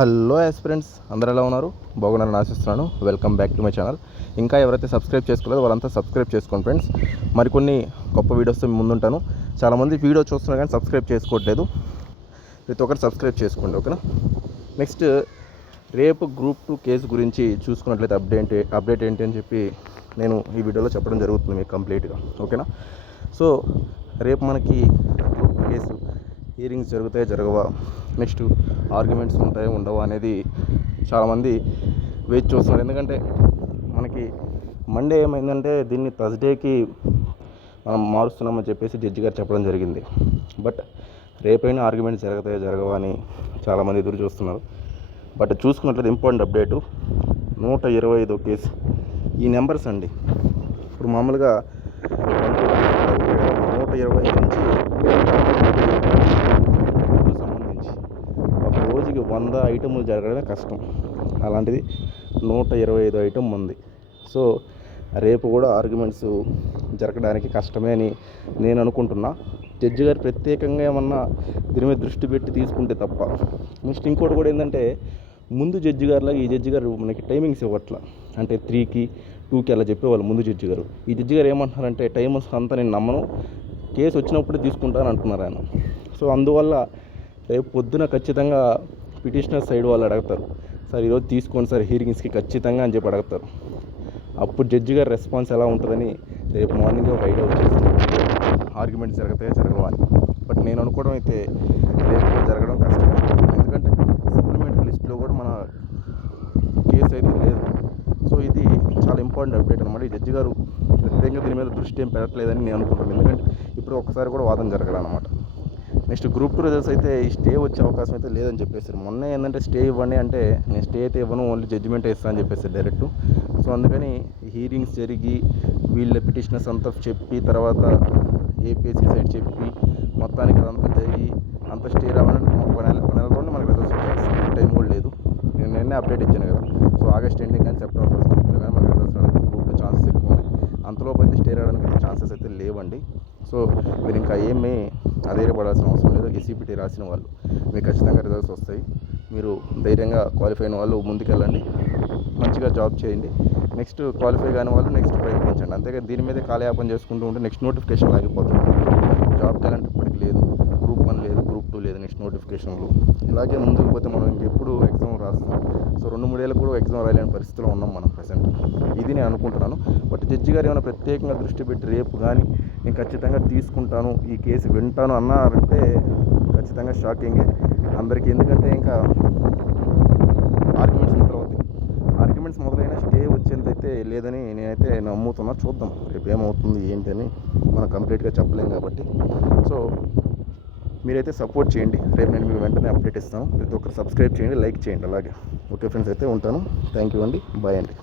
Hello aspirants, అందరూ ఎలా ఉన్నారు? బాగున్నారని ఆశిస్తున్నాను. Welcome back to my channel. ఇంకా ఎవరైతే సబ్స్క్రైబ్ చేసుకోలేదో వాళ్ళంతా సబ్స్క్రైబ్ చేసుకోండి ఫ్రెండ్స్. మరికొన్ని గొప్ప వీడియోస్తో ముందుంటాను. చాలామంది వీడియో చూస్తున్నారు కానీ సబ్స్క్రైబ్ చేసుకోవట్లేదు. ప్రతి ఒక్కరు సబ్స్క్రైబ్ చేసుకోండి, ఓకేనా? నెక్స్ట్, రేపు గ్రూప్ 2 కేసు గురించి చూసుకున్నట్లయితే అప్డేట్ ఏంటి అని చెప్పి నేను ఈ వీడియోలో చెప్పడం జరుగుతుంది మీకు కంప్లీట్గా, ఓకేనా? సో రేపు మనకి గ్రూప్ 2 కేసు హియరింగ్స్ జరుగుతాయి జరగవా, నెక్స్ట్ ఆర్గ్యుమెంట్స్ ఉంటాయి ఉండవా అనేది చాలామంది వెయిట్ చూస్తున్నారు. ఎందుకంటే మనకి మండే ఏమైందంటే దీన్ని థర్స్డేకి మనం మారుస్తున్నామని చెప్పేసి జడ్జి గారు చెప్పడం జరిగింది. బట్ రేపైనా ఆర్గ్యుమెంట్స్ జరుగుతాయో జరగవా అని చాలామంది ఎదురు చూస్తున్నారు. బట్ చూసుకున్నట్లయితే ఇంపార్టెంట్ అప్డేటు 125 కేసు. ఈ నెంబర్స్ అండి ఇప్పుడు మామూలుగా 125 నుంచి సంబంధించి ఒక రోజుకి 100 ఐటెంలు జరగడమే కష్టం. అలాంటిది 125 ఐటెం ఉంది. సో రేపు కూడా ఆర్గ్యుమెంట్స్ జరగడానికి కష్టమే అని నేను అనుకుంటున్నా. జడ్జి గారు ప్రత్యేకంగా ఏమన్నా దీని మీద దృష్టి పెట్టి తీసుకుంటే తప్ప. నెక్స్ట్ ఇంకోటి కూడా ఏంటంటే, ముందు జడ్జి గారులాగా ఈ జడ్జి గారు మనకి టైమింగ్స్ ఇవ్వట్ల. అంటే 3కి 2కి అలా చెప్పేవాళ్ళు ముందు జడ్జి గారు. ఈ జడ్జి గారు ఏమంటున్నారంటే టైమ్స్ అంతా నేను నమ్మను, కేసు వచ్చినప్పుడే తీసుకుంటాను అంటున్నారు ఆయన. సో అందువల్ల రేపు పొద్దున ఖచ్చితంగా పిటిషనర్ సైడ్ వాళ్ళు అడుగుతారు, సార్ ఈరోజు తీసుకోండి సార్ హియరింగ్స్కి ఖచ్చితంగా అని చెప్పి అడుగుతారు. అప్పుడు జడ్జి గారి రెస్పాన్స్ ఎలా ఉంటుందని రేపు మార్నింగ్ ఒక ఐడియా వచ్చేస్తుంది, ఆర్గ్యుమెంట్స్ జరుగుతాయో జరగవా అని. బట్ నేను అనుకోవడం అయితే రేపు జరగడం కష్టమే. ఎందుకంటే సప్లిమెంటరీ లిస్ట్లో కూడా మన కేసు అయితే లేదు. సో ఇది చాలా ఇంపార్టెంట్ అప్డేట్ అనమాట. ఈ జడ్జి గారు ప్రత్యేకంగా దీని మీద దృష్టి ఏం పెట్టలేదని నేను అనుకుంటున్నాను. ఎందుకంటే ఇప్పుడు ఒకసారి కూడా వాదన జరగదన్నమాట. నెక్స్ట్ గ్రూప్ 2 రిజల్ట్స్ అయితే ఈ స్టే వచ్చే అవకాశం అయితే లేదని చెప్పేసారు. మొన్న ఏంటంటే స్టే ఇవ్వండి అంటే నేను స్టే అయితే ఇవ్వను, ఓన్లీ జడ్జిమెంట్ ఇస్తాను అని చెప్పేసారు డైరెక్ట్. సో అందుకని హీరింగ్స్ జరిగి వీళ్ళ పిటిషనర్స్ అంతా చెప్పి తర్వాత ఏపీఎస్సీ సైడ్ చెప్పి మొత్తానికి అదంతా జరిగి అంత స్టే రావాలంటే ఒక నెలలోనే మనకి రిజల్ట్స్ వచ్చేస్తాయి. టైం కూడా లేదు. నేను నిన్నే అప్డేట్ ఇచ్చాను కదా. సో ఆగస్ట్ ఎండింగ్ కానీ సెప్టెంబర్ ఫస్ట్ వీక్లో కానీ మనకి రిజల్ట్స్ రావడానికి గ్రూప్లో ఛాన్సెస్ ఎక్కువ ఉన్నాయి. అంతలోపు అయితే స్టే రావడానికి అయితే ఛాన్సెస్ అయితే లేవండి. సో మీరు ఇంకా ఏమీ అధైర్యపడాల్సిన అవసరం లేదు. ఎస్సీపీటీ రాసిన వాళ్ళు మీకు ఖచ్చితంగా రిజల్ట్స్ వస్తాయి. మీరు ధైర్యంగా క్వాలిఫై అయిన వాళ్ళు ముందుకెళ్ళండి, మంచిగా జాబ్ చేయండి. నెక్స్ట్ క్వాలిఫై కాని వాళ్ళు నెక్స్ట్ ప్రయత్నించండి. అంతేగా దీని మీదే కాలయాపన చేసుకుంటూ ఉంటే నెక్స్ట్ నోటిఫికేషన్ ఆగిపోతుంది. జాబ్ టాలెంట్ ఇప్పటికి లేదు, గ్రూప్ 1 లేదు, గ్రూప్ 2 లేదు, నెక్స్ట్ నోటిఫికేషన్లు ఇలాగే ముందుకు పోతే మనం ఇంకెప్పుడు ఎగ్జామ్ రాస్తాం. సో 2-3 ఏళ్ళు కూడా ఎగ్జామ్ రాయలేని పరిస్థితిలో ఉన్నాం మనం ప్రజెంట్. ఇది నేను అనుకుంటున్నాను. బట్ జడ్జి గారు ఏమైనా ప్రత్యేకంగా దృష్టి పెట్టి రేపు కానీ నేను ఖచ్చితంగా తీసుకుంటాను, ఈ కేసు వింటాను అన్నారంటే ఖచ్చితంగా షాకింగే అందరికీ. ఎందుకంటే ఇంకా ఆర్గ్యుమెంట్స్ మొదలవుతాయి. ఆర్గ్యుమెంట్స్ మొదలైన స్టే వచ్చేంతైతే లేదని నేనైతే నమ్ముతున్నా. చూద్దాం రేపు ఏమవుతుంది ఏంటి అని మనం కంప్లీట్గా చెప్పలేం కాబట్టి. సో మీరైతే సపోర్ట్ చేయండి. రేపు నేను మీకు వెంటనే అప్డేట్ ఇస్తాను. ప్రతి ఒక్కరు సబ్స్క్రైబ్ చేయండి, లైక్ చేయండి అలాగే. ఓకే ఫ్రెండ్స్, అయితే ఉంటాను. థ్యాంక్ యూ అండి, బాయ్ అండి.